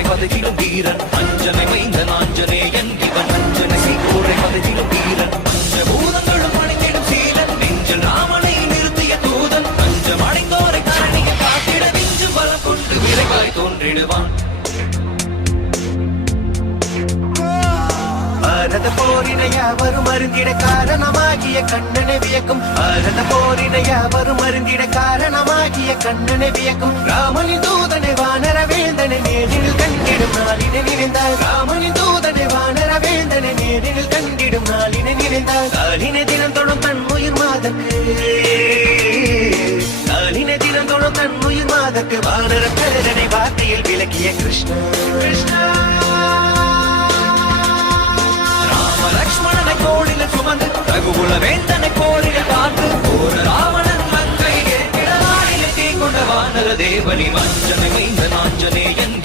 சீகோரை பதகிலும் வீரன் அஞ்சனை மைந்தன் ஆஞ்சநேயன் இவன் அஞ்சனை சீகோரை பதகிலும் வீரன் பஞ்சபூதங்களும் அணிந்திடும் சீலன் நெஞ்சில் ராமனை நிறுத்திய தூதன் பஞ்சம் அடைந்தோரை கரணியை காத்திட நெஞ்சும் பலம் கொண்டு விரைவாய் தோன்றிடுவான் பாரத போரினை யாவரும் அருந்திட காரணமாகிய கண்ணனை வியக்கும் பாரத போரினை யாவரும் அருந்திட காரணமாகிய கண்ணனை வியக்கும் ராமனின் தூதனை வானர வேந்தனை நேரில் கண்டிடும் நாளினை நினைந்தார் ராமனின் தூதனை வானர வேந்தனை நேரில் கண்டிடும் நாளினை நினைந்தார் காலினை தினம் தொடும் தன் உயிர் மாதக்கு காலினை தினம் தொடும் தன் உயிர் மாதக்கு வானர பேரனை வார்த்தையில் விளக்கிய கிருஷ்ணா கிருஷ்ணா லக்ஷ்மணனை கோடில சுமந்து ரகுகுல வேந்தனை கோடில பார்த்து போர ராவணன் மங்கை ஏற்கிட நாளில் தீ கொண்ட வானர தேவனி மஞ்சனை மைந்த நாஞ்சனேயன்